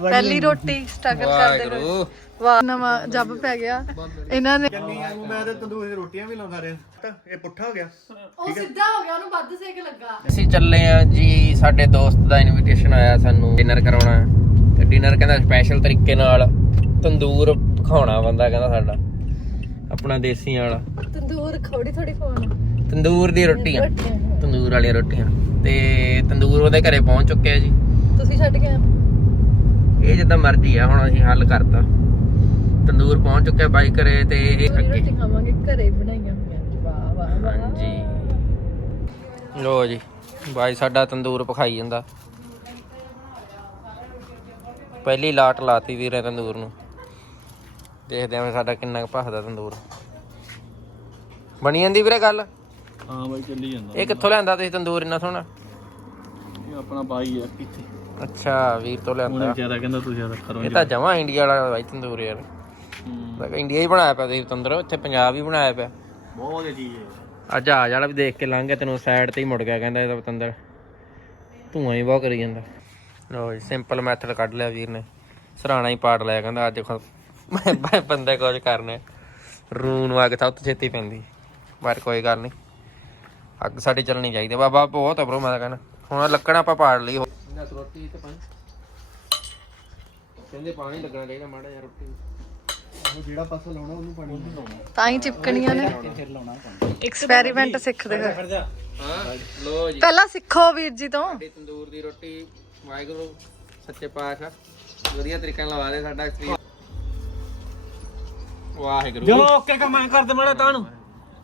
ਪਹਿਲੀ ਰੋਟੀ ਸਟਰਗਲ ਕਰਦੇ ਰਹੇ ਵਾਹ ਨਵਾਂ ਜੱਬ ਪੈ ਗਿਆ ਇਹਨਾਂ ਨੇ ਮੈਂ ਤਾਂ ਤੰਦੂਰ ਦੀ ਰੋਟੀਆਂ ਵੀ ਲਾਉਂਦਾ ਰਿਹਾ ਇਹ ਪੁੱਠਾ ਹੋ ਗਿਆ ਉਹ ਸਿੱਧਾ ਹੋ ਗਿਆ ਉਹਨੂੰ ਵੱਧ ਸੇਕ ਲੱਗਾ ਅਸੀਂ ਚੱਲੇ ਆ ਜੀ ਸਾਡੇ ਦੋਸਤ ਦਾ ਇਨਵੀਟੇਸ਼ਨ ਆਇਆ ਸਾਨੂੰ ਡਿਨਰ ਕਰਾਉਣਾ ਤੇ ਡਿਨਰ ਕਹਿੰਦਾ ਸਪੈਸ਼ਲ ਤਰੀਕੇ ਨਾਲ ਤੰਦੂਰ ਖਾਣਾ ਬੰਦਾ ਕਹਿੰਦਾ ਸਾਡਾ ਆਪਣਾ ਦੇਸੀ ਵਾਲਾ ਤੰਦੂਰ ਖੋੜੀ ਥੋੜੀ ਫੋਨ ਤੰਦੂਰ ਦੀ ਰੋਟੀਆਂ ਤੰਦੂਰ ਵਾਲੀਆਂ ਰੋਟੀਆਂ ਤੇ ਤੰਦੂਰ ਉਹਦੇ ਘਰੇ ਪਹੁੰਚ ਚੁੱਕਿਆ ਜੀ ਤੁਸੀਂ ਛੱਡ ਗਏ ਆ ਇਹ ਜਿੱਦਾਂ ਮਰਜ਼ੀ ਆ ਹੁਣ ਅਸੀਂ ਹੱਲ ਕਰਤਾ ਤੰਦੂਰ ਪਹੁੰਚ ਚੁੱਕਿਆ ਬਾਈ ਕਰੇ ਤੇ ਇਹ ਅੱਗੇ ਦਿਖਾਵਾਂਗੇ ਘਰੇ ਬਣਾਈਆਂ ਹੋਈਆਂ ਵਾਹ ਵਾਹ ਵਾਹ ਹਾਂਜੀ ਲੋ ਜੀ ਬਾਈ ਸਾਡਾ ਤੰਦੂਰ ਪਖਾਈ ਜਾਂਦਾ ਪਹਿਲੀ ਲਾਟ ਲਾਤੀ ਵੀਰੇ ਤੰਦੂਰ ਨੂੰ ਦੇਖਦੇ ਆਂ ਸਾਡਾ ਕਿੰਨਾ ਭਖਦਾ ਤੰਦੂਰ ਬਣੀ ਜਾਂਦੀ ਵੀਰੇ ਗੱਲ ਹਾਂ ਬਾਈ ਚੱਲੀ ਜਾਂਦਾ ਇਹ ਕਿੱਥੋਂ ਲੈਂਦਾ ਤੁਸੀਂ ਤੰਦੂਰ ਇੰਨਾ ਸੋਹਣਾ ਇਹ ਆਪਣਾ ਬਾਈ ਆ ਕਿੱਥੇ ਅੱਛਾ ਵੀਰ ਤੋਂ ਲਿਆ ਉਹਨੇ ਜਿਆਦਾ ਕਹਿੰਦਾ ਤੂੰ ਜਿਆਦਾ ਕਰੋ ਇਹ ਤਾਂ ਜਮਾ ਇੰਡੀਆ ਵਾਲਾ ਭਾਈ ਤੰਦੂਰ ਯਾਰ ਮੈਂ ਕਹਿੰਦਾ ਇੰਡੀਆ ਹੀ ਬਣਾਇਆ ਪਿਆ ਤੇ ਤੰਦਰ ਉੱਥੇ ਪੰਜਾਬ ਹੀ ਬਣਾਇਆ ਪਿਆ ਬਹੁਤ ਜੀ ਅੱਜ ਆ ਜਾਲਾ ਵੀ ਦੇਖ ਕੇ ਲੰਘਿਆ ਤੈਨੂੰ ਸਾਈਡ ਤੇ ਹੀ ਮੁੜ ਗਿਆ ਕਹਿੰਦਾ ਇਹ ਤੰਦਰ ਧੂਆਂ ਹੀ ਬਹੁਤ ਕਰੀ ਜਾਂਦਾ ਲੋ ਜੀ ਸਿੰਪਲ ਮੈਥਡ ਕੱਢ ਲਿਆ ਵੀਰ ਨੇ ਸਰਾਣਾ ਹੀ ਪਾੜ ਲਿਆ ਕਹਿੰਦਾ ਅੱਜ ਖਾ ਬੰਦੇ ਕੁਝ ਕਰਨੇ ਰੂਨ ਵਾਗ ਤਾਂ ਉੱਥੇ ਛੇਤੀ ਪੈਂਦੀ ਪਰ ਕੋਈ ਗੱਲ ਨਹੀਂ ਅੱਗ ਸਾਡੀ ਚੱਲਣੀ ਚਾਹੀਦੀ ਬਾਬਾ ਬਹੁਤ ਆ ਬ੍ਰੋ ਮੈਂ ਕਹਿੰਦਾ ਹੁਣ ਲੱਕੜ ਆਪਾਂ ਪਾੜ ਲਈ ਇਹਨਾਂ ਰੋਟੀ ਤੇ ਪਾਣੀ ਕਹਿੰਦੇ ਪਾਣੀ ਲੱਗਣਾ ਚਾਹੀਦਾ ਮਾੜਾ ਜਿਹਾ ਰੋਟੀ ਉਹ ਜਿਹੜਾ ਫਸਲ ਲਾਉਣਾ ਉਹਨੂੰ ਪਾਣੀ ਨਹੀਂ ਲਾਉਣਾ ਤਾਂ ਹੀ ਚਿਪਕਣੀਆਂ ਨੇ ਫਿਰ ਲਾਉਣਾ ਪਾਣੀ ਐਕਸਪੈਰੀਮੈਂਟ ਸਿੱਖ ਦੇ ਹਾਂ ਲੋ ਜੀ ਪਹਿਲਾਂ ਸਿੱਖੋ ਵੀਰ ਜੀ ਤੋਂ ਸਾਡੇ ਤੰਦੂਰ ਦੀ ਰੋਟੀ ਵਾਹਿਗੁਰੂ ਸੱਚੇ ਪਾਤਸ਼ਾਹ ਵਧੀਆ ਤਰੀਕੇ ਨਾਲ ਲਵਾ ਦੇ ਸਾਡਾ ਐਕਸਪੀਰੀਅੰਸ ਵਾਹਿਗੁਰੂ ਜੋ ਓਕੇ ਕਮਾਂ ਕਰਦੇ ਮੜਾ ਨੂੰ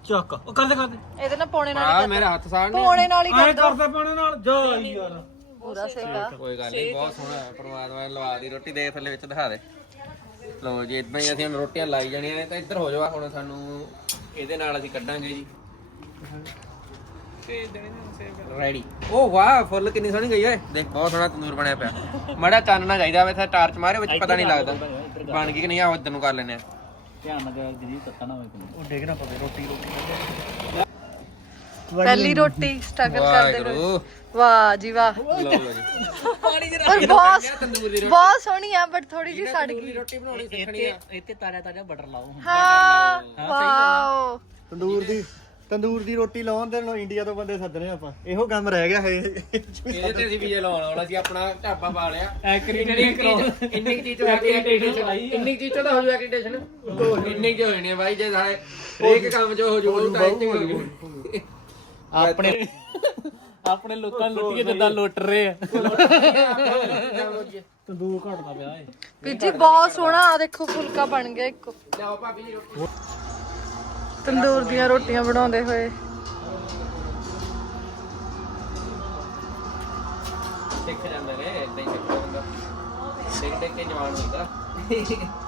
ਚੱਕ ਉਹ ਕਰਦੇ ਕਰਦੇ ਇਹਦੇ ਨਾਲ ਪੋਣੇ ਨਾਲ ਹੀ ਕਰ ਮੇਰੇ ਹੱਥ ਸਾੜਨੇ ਪੋਣੇ ਨਾਲ ਹੀ ਕਰਦੇ ਕਰਦੇ ਪੋਣੇ ਨਾਲ ਜਾ ਯਾਰ ਪੂਰਾ ਸੇਕਾ ਕੋਈ ਗੱਲ ਨਹੀਂ ਬਹੁਤ ਸੋਹਣਾ ਪਰਮਾਤਮਾ ਨੇ ਲਵਾ ਦੀ ਰੋਟੀ ਦੇ ਥੱਲੇ ਵਿੱਚ ਦਿਖਾ ਦੇ ਲੋ ਜੀ ਇਦਾਂ ਹੀ ਅਸੀਂ ਰੋਟੀਆਂ ਲਾਈ ਜਾਣੀਆਂ ਨੇ ਤਾਂ ਇੱਧਰ ਹੋ ਜਾਵਾ ਹੁਣ ਸਾਨੂੰ ਇਹਦੇ ਨਾਲ ਅਸੀਂ ਕੱਢਾਂਗੇ ਜੀ ਦੇਣੇ ਨੂੰ ਸੇਵ ਰੈਡੀ ਉਹ ਵਾਹ ਫੁੱਲ ਕਿੰਨੀ ਸੋਹਣੀ ਗਈ ਓਏ ਦੇਖ ਬਹੁਤ ਸੋਹਣਾ ਤੰਦੂਰ ਬਣਿਆ ਪਿਆ ਮੜਾ ਚਾਨਣਾ ਚਾਹੀਦਾ ਵੇ ਇੱਥੇ ਟਾਰਚ ਮਾਰੇ ਵਿੱਚ ਪਤਾ ਨਹੀਂ ਲੱਗਦਾ ਬਣ ਗਈ ਕਿ ਨਹੀਂ ਆਓ ਇੱਧਰ ਕਰ ਲੈਣੇ ਆ ਧਿਆਨ ਨਾਲ ਜਿਹੜੀ ਤੱਕਾ ਨਾ ਹੋਵੇ ਉਹ ਡੇਗ ਪਵੇ ਰੋਟੀ ਰੋਟੀ ਪਹਿਲੀ ਰੋਟੀ ਸਟਰਗਲ ਕਰਦੇ ਨੇ ਵਾਹ ਜੀ ਵਾਹ ਪਾਣੀ ਜਰਾ ਪਰ ਬਾਸ ਬਾਸ ਸੋਹਣੀ ਆ ਬਟ ਥੋੜੀ ਜੀ ਸੜ ਗਈ ਰੋਟੀ ਬਣਾਉਣੀ ਸਿੱਖਣੀ ਆ ਇੱਥੇ ਤਾਜ਼ਾ ਤਾਜ਼ਾ ਬਟਰ ਲਾਓ ਹਾਂ ਵਾਓ ਤੰਦੂਰ ਦੀ ਤੰਦੂਰ ਦੀ ਰੋਟੀ ਲਾਉਣ ਦੇ ਨਾਲ ਇੰਡੀਆ ਤੋਂ ਬੰਦੇ ਸੱਦਨੇ ਆਪਾਂ ਇਹੋ ਕੰਮ ਰਹਿ ਗਿਆ ਹੈ ਇਹਦੇ ਤੇ ਅਸੀਂ ਵੀਜ਼ਾ ਲਾਉਣ ਵਾਲਾ ਸੀ ਆਪਣਾ ਢਾਬਾ ਪਾ ਲਿਆ ਐਕਰੀਡੇਟਿੰਗ ਕਰੋ ਇੰਨੀ ਕੀ ਚੀਜ਼ ਹੋਈ ਐਕਰੀਡੇਟਿੰਗ ਚਲਾਈ ਇੰਨੀ ਕੀ ਚੀਜ਼ ਦਾ ਹੋ ਜੂ ਐਕਰੀਡੇਟਿੰਗ ਇੰਨੀ ਕੀ ਹੋਣੀ ਹੈ ਬਾਈ ਜੇ ਸਾਰੇ ਇੱਕ ਕੰਮ ਜੋ ਹੋ ਜੂ ਟਾਈਮਿੰਗ ਹੋ ਜੂ ਆਪਣੇ ਆਪਣੇ ਲੋਕਾਂ ਨੂੰ ਲੁੱਟੀਏ ਜਿੱਦਾਂ ਲੁੱਟ ਰਹੇ ਆ ਤੰਦੂਰ ਘਟਦਾ ਪਿਆ ਏ ਪੀਜੀ ਬਹੁਤ ਸੋਹਣਾ ਆ ਦੇਖੋ ਫੁਲਕਾ ਬਣ ਗਿਆ ਇੱਕ ਲਿਆਓ ਭਾਬੀ ਜੀ ਰੋਟੀ ਤੰਦੂਰ ਦੀਆਂ ਰੋਟੀਆਂ ਬਣਾਉਂਦੇ ਹੋਏ ਦੇਖ ਜਾਂਦੇ ਨੇ ਇਦਾਂ ਹੀ ਚੱਕਰ ਹੁੰਦਾ ਸੇਟੇ ਕੇ ਜਵਾਨ ਹੁੰਦਾ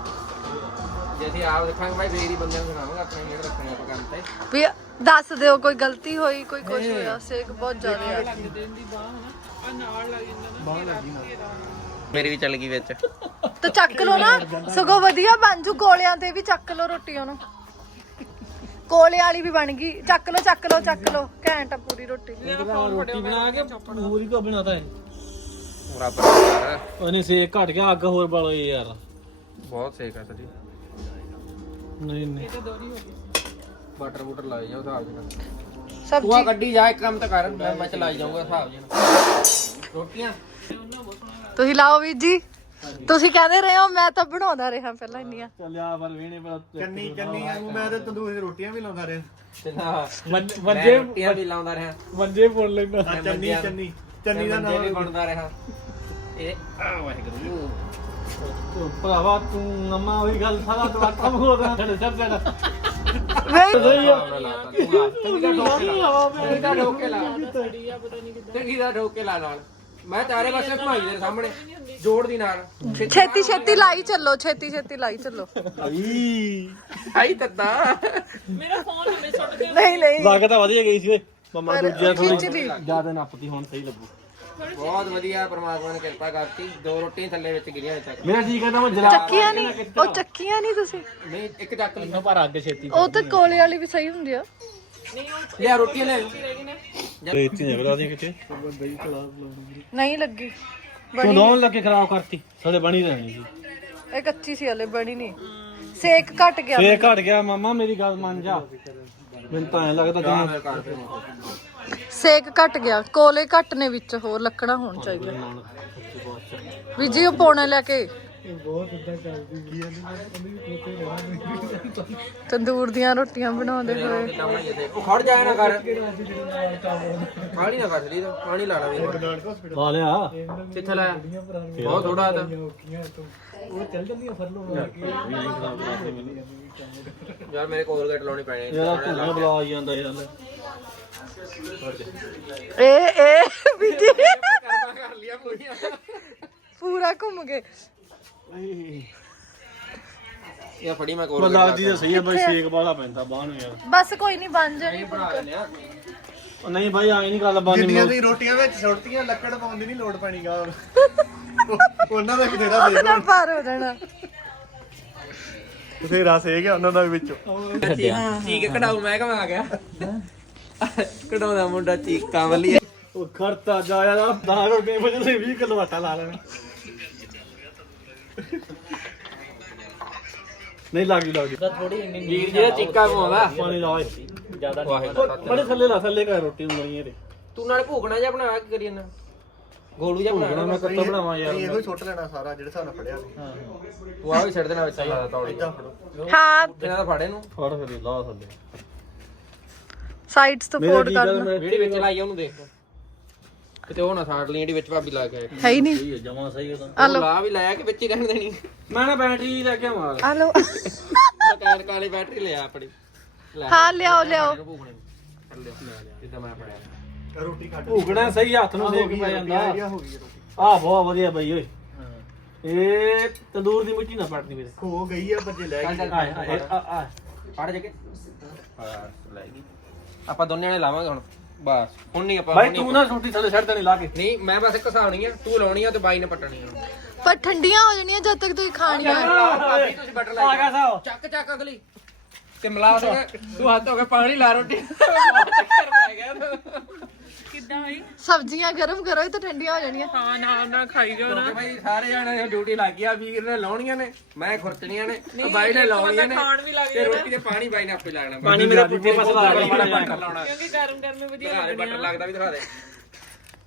ਵੀ ਦੱਸ ਦਿਓ ਕੋਈ ਗਲਤੀ ਹੋਈ ਕੋਈ ਕੁਝ ਹੋਇਆ ਸੇਕ ਬਹੁਤ ਜ਼ਿਆਦਾ ਆ ਗਈ ਮੇਰੀ ਵੀ ਚੱਲ ਗਈ ਵਿੱਚ ਤਾਂ ਚੱਕ ਲੋ ਨਾ ਸਗੋ ਵਧੀਆ ਬਣ ਜੂ ਕੋਲਿਆਂ ਤੇ ਵੀ ਚੱਕ ਲੋ ਰੋਟੀ ਉਹਨੂੰ ਕੋਲੇ ਵਾਲੀ ਵੀ ਬਣ ਗਈ ਚੱਕ ਲੋ ਚੱਕ ਲੋ ਚੱਕ ਲੋ ਘੈਂਟ ਪੂਰੀ ਰੋਟੀ ਰੋਟੀ ਬਣਾ ਕੇ ਪੂਰੀ ਕੋ ਬਣਾਤਾ ਹੈ ਬਰਾਬਰ ਯਾਰ ਉਹਨੇ ਸੇਕ ਘਟ ਗਿਆ ਅੱਗ ਹੋਰ ਬਲੋਈ ਯਾਰ ਬਹੁਤ ਸੇਕ ਆ ਤੇਰੀ ਨਹੀਂ ਨਹੀਂ ਇਹ ਤਾਂ ਦੋਰੀ ਹੋ ਗਈ ਬਟਰ ਬੂਟਰ ਲਾ ਜਾ ਉਧਾਰ ਜਨਾ ਸਭ ਤੂੰ ਗੱਡੀ ਜਾ ਇੱਕ ਕੰਮ ਤਾਂ ਕਰ ਮੈਂ ਮੈਂ ਚਲਾਈ ਜਾਊਗਾ ਹਿਸਾਬ ਜੀ ਰੋਟੀਆਂ ਤੁਸੀਂ ਲਾਓ ਵੀਰ ਜੀ ਤੁਸੀਂ ਕਹਿੰਦੇ ਰਹੇ ਹੋ ਮੈਂ ਤਾਂ ਬਣਾਉਂਦਾ ਰਿਹਾ ਪਹਿਲਾਂ ਇੰਨੀਆਂ ਚੱਲ ਆ ਪਰ ਵੇਣੇ ਪਰ ਕੰਨੀ ਕੰਨੀ ਆਂ ਮੈਂ ਤਾਂ ਤੰਦੂਰੇ ਰੋਟੀਆਂ ਵੀ ਲਾਉਂਦਾ ਰਿਹਾ ਚੱਲ ਆ ਮੰਜੇ ਰੋਟੀਆਂ ਵੀ ਲਾਉਂਦਾ ਰਿਹਾ ਮੰਜੇ ਫੋੜ ਲੈਣਾ ਚੰਨੀ ਚੰਨੀ ਚੰਨੀ ਦਾ ਨਾਮ ਬਣਦਾ ਰਿਹਾ ਇਹ ਆ ਵਾਹਿਗੁਰੂ ਭਰਾਵਾ ਤੂੰ ਨਮਾ ਉਹੀ ਗੱਲ ਸਾਰਾ ਤੂੰ ਆਤਮ ਹੋ ਰਿਹਾ ਛੜ ਛੜ ਛੜ ਨਹੀਂ ਆ ਤੂੰ ਆਤਮ ਦਾ ਡੋਕੇ ਲਾ ਤੇਰੀ ਦਾ ਡੋਕੇ ਲਾ ਤੇਰੀ ਦਾ ਡੋਕੇ ਲਾ ਨਾਲ ਮੈਂ ਤਾਰੇ ਪਾਸੇ ਭਾਈ ਦੇ ਸਾਹਮਣੇ ਜੋੜ ਦੀ ਨਾਲ ਛੇਤੀ ਛੇਤੀ ਲਾਈ ਚੱਲੋ ਛੇਤੀ ਛੇਤੀ ਲਾਈ ਚੱਲੋ ਆਈ ਆਈ ਤੱਤਾ ਮੇਰਾ ਫੋਨ ਹਮੇ ਛੱਡ ਗਿਆ ਨਹੀਂ ਨਹੀਂ ਵਾਕਤਾ ਵਧੀਆ ਗਈ ਸੀ ਮਮਾ ਦੂਜਿਆਂ ਤੋਂ ਜ਼ਿਆਦਾ ਨੱਪਦੀ ਹੁਣ ਸਹੀ ਲੱਗੂ ਬਹੁਤ ਵਧੀਆ ਪਰਮਾਤਮਾ ਨੇ ਕਿਰਪਾ ਕਰਤੀ ਦੋ ਰੋਟੀਆਂ ਥੱਲੇ ਵਿੱਚ ਗਿਰੀਆਂ ਤੱਕ ਮੈਂ ਜੀ ਕਹਿੰਦਾ ਮੈਂ ਜਲਾ ਚੱਕੀਆਂ ਨਹੀਂ ਉਹ ਚੱਕੀਆਂ ਨਹੀਂ ਤੁਸੀਂ ਨਹੀਂ ਇੱਕ ਚੱਕ ਲੈਣਾ ਪਰ ਅੱਗੇ ਛੇਤੀ ਉਹ ਤਾਂ ਕੋਲੇ ਵਾਲੀ ਵੀ ਸਹੀ ਹੁੰਦੀ ਆ ਨਹੀਂ ਉਹ ਯਾ ਰੋਟੀ ਲੈ ਲਈ ਨੇ ਇੱਥੇ ਨਹੀਂ ਬਰਾਦੀ ਕਿਤੇ ਨਹੀਂ ਲੱਗੀ ਕਿਉਂ ਲੋਨ ਲੱਗੇ ਖਰਾਬ ਕਰਤੀ ਸਾਡੇ ਬਣੀ ਰਹਿਣੀ ਸੀ ਇਹ ਕੱਚੀ ਸੀ ਹਲੇ ਬਣੀ ਨਹੀਂ ਸੇਕ ਘਟ ਗਿਆ ਸੇਕ ਘਟ ਗਿਆ ਮਾਮਾ ਮੇਰੀ ਗੱਲ ਮੰਨ ਜਾ ਮੈਨੂੰ ਤਾਂ ਐ ਲੱਗਦਾ ਜਿਵੇਂ ਸੇਕ ਘਟ ਗਿਆ ਕੋਲੇ ਘਟ ਨੇ ਵਿੱਚ ਹੋਰ ਲੱਕੜਾਂ ਹੋਣ ਚਾਹੀਦੀ ਵੀ ਜੀ ਉਹ ਪੋਣੇ ਲੈ ਕੇ ਤੰਦੂਰ ਦੀਆਂ ਰੋਟੀਆਂ ਬਣਾਉਂਦੇ ਹੋਏ ਉਹ ਖੜ ਜਾਏ ਨਾ ਕਰ ਪਾਣੀ ਨਾ ਕਰ ਪਾਣੀ ਲਾ ਲਾ ਵੀ ਪਾ ਲਿਆ ਕਿੱਥੇ ਲਾਇਆ ਬਹੁਤ ਥੋੜਾ ਤਾਂ ਉਹ ਚੱਲ ਜੰਦੀਆਂ ਫਰਲੋ ਲਾ ਯਾਰ ਮੇਰੇ ਕੋਲ ਗੇਟ ਲਾਉਣੀ ਪੈਣੀ ਹੈ ਯਾਰ ਬਲਾ ਆ ਜਾਂਦਾ ਯਾਰ ਇਹ ਇਹ ਵੀ ਦੇ ਕਰ ਲਿਆ ਪੂਰੀਆਂ ਪੂਰਾ ਘੁੰਮ ਕੇ ਇਹ ਫੜੀ ਮੈਂ ਕੋਲ ਬੰਦਾ ਜੀ ਸਹੀ ਹੈ ਬਾਈ ਸ਼ੇਕ ਬਾਲਾ ਪੈਂਦਾ ਬਾਹ ਨੂੰ ਯਾਰ ਬਸ ਕੋਈ ਨਹੀਂ ਬਣ ਜਾਣੀ ਪੁਰਕ ਨਹੀਂ ਭਾਈ ਆਈ ਨਹੀਂ ਗੱਲ ਬਣ ਨਹੀਂ ਗਿੱਡੀਆਂ ਦੀ ਰੋਟੀਆਂ ਵਿੱਚ ਸੁੱਟਤੀਆਂ ਲੱਕੜ ਪਾਉਂਦੀ ਨਹੀਂ ਲੋੜ ਪੈਣੀਗਾ ਹੋਰ ਉਹਨਾਂ ਦਾ ਵੀ ਤੇਰਾ ਦੇਖੋ ਉਹਨਾਂ ਪਾਰ ਹੋ ਜਾਣਾ ਤੁਸੀਂ ਰਸ ਇਹ ਗਿਆ ਉਹਨਾਂ ਦਾ ਵਿੱਚੋਂ ਠੀਕ ਹੈ ਕਢਾਉ ਮੈਂ ਆ ਗਿਆ ਕਢਾਉਂਦਾ ਮੁੰਡਾ ਚੀਕਾਂ ਵਾਲੀ ਉਹ ਖਰਤਾ ਜਾ ਜਾ ਦਾ ਦਾਗ ਉਹ ਕੇ ਬਜਲੇ 20 ਕਿਲੋਵਾਟਾ ਲਾ ਲੈਣਾ ਨਹੀਂ ਲੱਗੀ ਲੱਗੀ ਥੋੜੀ ਇੰਨੀ ਵੀਰ ਜੀ ਚੀਕਾਂ ਘੋਵਾ ਪਾਣੀ ਲਾ ਜਿਆਦਾ ਨਹੀਂ ਬੜੇ ਥੱਲੇ ਲਾ ਥੱਲੇ ਕਾ ਰੋਟੀ ਹੁੰਦੀ ਇਹਦੇ ਤੂੰ ਨਾਲ ਭੋਗਣਾ ਜਾਂ ਬਣਾ ਕੀ ਕਰੀਏ ਨਾ ਗੋਲੂ ਜਾਂ ਬਣਾ ਮੈਂ ਕੱਤਾ ਬਣਾਵਾ ਯਾਰ ਇਹੋ ਹੀ ਛੁੱਟ ਲੈਣਾ ਸਾਰਾ ਜਿਹੜਾ ਸਾਨੂੰ ਫੜਿਆ ਸੀ ਹਾਂ ਤੂੰ ਆ ਵੀ ਛੱਡ ਦੇਣਾ ਵਿੱਚ ਲਾ ਤੌੜੀ ਹਾਂ ਤੇਰਾ ਫੜੇ ਨੂੰ ਫੜ ਫੜੀ ਲਾ ਥੱਲੇ ਸਾਈਡਸ ਤੋਂ ਫੋਲਡ ਕਰਨਾ ਵੀਡੀਓ ਵਿੱਚ ਲਾਈ ਉਹਨੂੰ ਦੇਖ ਕਿਤੇ ਉਹ ਨਾ ਸਾੜ ਲਈ ਜਿਹੜੀ ਵਿੱਚ ਭਾਬੀ ਲਾ ਕੇ ਹੈ ਹੀ ਨਹੀਂ ਜਮਾ ਸਹੀ ਉਹ ਤਾਂ ਲਾ ਵੀ ਲਾਇਆ ਕਿ ਵਿੱਚ ਹੀ ਰਹਿਣ ਦੇਣੀ ਮੈਂ ਨਾ ਬੈਟਰੀ ਲੈ ਕੇ ਆਵਾਂ ਹਲੋ ਕਾਲ ਕਾਲੀ ਬੈਟਰੀ ਲਿਆ ਆਪਣੀ ਹਾਂ ਲਿਆਓ ਲਿਆਓ ਜਿੱਦਾਂ ਮੈਂ ਫੜਿਆ ਰੋਟੀ ਖਾਟ ਭੁਗਣਾ ਸਹੀ ਹੱਥ ਨੂੰ ਦੇਖ ਪਿਆ ਜਾਂਦਾ ਆ ਬਹੁਤ ਵਧੀਆ ਬਈ ਓਏ ਏ ਤੰਦੂਰ ਦੀ ਮਿੱਟੀ ਨਾ ਪੜਨੀ ਮੇਰੇ ਹੋ ਗਈ ਆ ਪਰ ਜੇ ਲੈ ਕੇ ਆ ਆ ਪੜ ਜਾ ਕੇ ਆ ਲੈ ਗਈ ਆਪਾਂ ਦੋਨੇ ਜਣੇ ਲਾਵਾਂਗੇ ਹੁਣ ਬਸ ਹੁਣ ਨਹੀਂ ਆਪਾਂ ਬਾਈ ਤੂੰ ਨਾ ਛੁੱਟੀ ਥੱਲੇ ਛੱਡ ਦੇਣੀ ਲਾ ਕੇ ਨਹੀਂ ਮੈਂ ਬਸ ਕਸਾਣੀ ਆ ਤੂੰ ਲਾਉਣੀ ਆ ਤੇ ਬਾਈ ਨੇ ਪਟਣੀ ਆ ਪਰ ਠੰਡੀਆਂ ਹੋ ਜਣੀਆਂ ਜਦ ਤੱਕ ਤੁਸੀਂ ਖਾਣੀ ਆ ਗਿਆ ਸਾ ਤੁਸੀਂ ਬਟਰ ਲੈ ਆ ਗਿਆ ਸਾਹ ਚੱਕ ਚੱਕ ਅਗਲੀ ਤੇ ਮਲਾ ਦੇ ਤੂੰ ਹੱਥ ਹੋ ਕੇ ਪਾਣੀ ਲਾ ਰੋਟੀ ਕਰ ਪੈ ਗਿਆ ਤੂੰ ਸਬਜ਼ੀਆਂ ਗਰਮ ਕਰੋ ਇਹ ਤਾਂ ਠੰਡੀਆਂ ਹੋ ਜਾਣੀਆਂ ਹਾਂ ਨਾ ਨਾ ਖਾਈ ਜਾਓ ਨਾ ਭਾਈ ਸਾਰੇ ਜਣੇ ਨੇ ਡਿਊਟੀ ਲੱਗ ਆ ਵੀਰ ਨੇ ਲਾਉਣੀਆਂ ਨੇ ਮੈਂ ਖੁਰਤਣੀਆਂ ਨੇ ਬਾਈ ਨੇ ਲਾਉਣੀਆਂ ਨੇ ਤੇ ਰੋਟੀ ਤੇ ਪਾਣੀ ਬਾਈ ਨੇ ਆਪੇ ਲਾਣਾ ਪਾਣੀ ਮੇਰਾ ਪੁੱਠੇ ਪਾਸੇ ਲਾ ਕੇ ਬਟਰ ਲਾਉਣਾ ਕਿਉਂਕਿ ਗਰਮ ਨੂੰ ਵਧੀਆ ਲੱਗਦਾ ਬਟਰ ਲੱਗਦਾ ਵੀ ਦਿਖਾ ਦੇ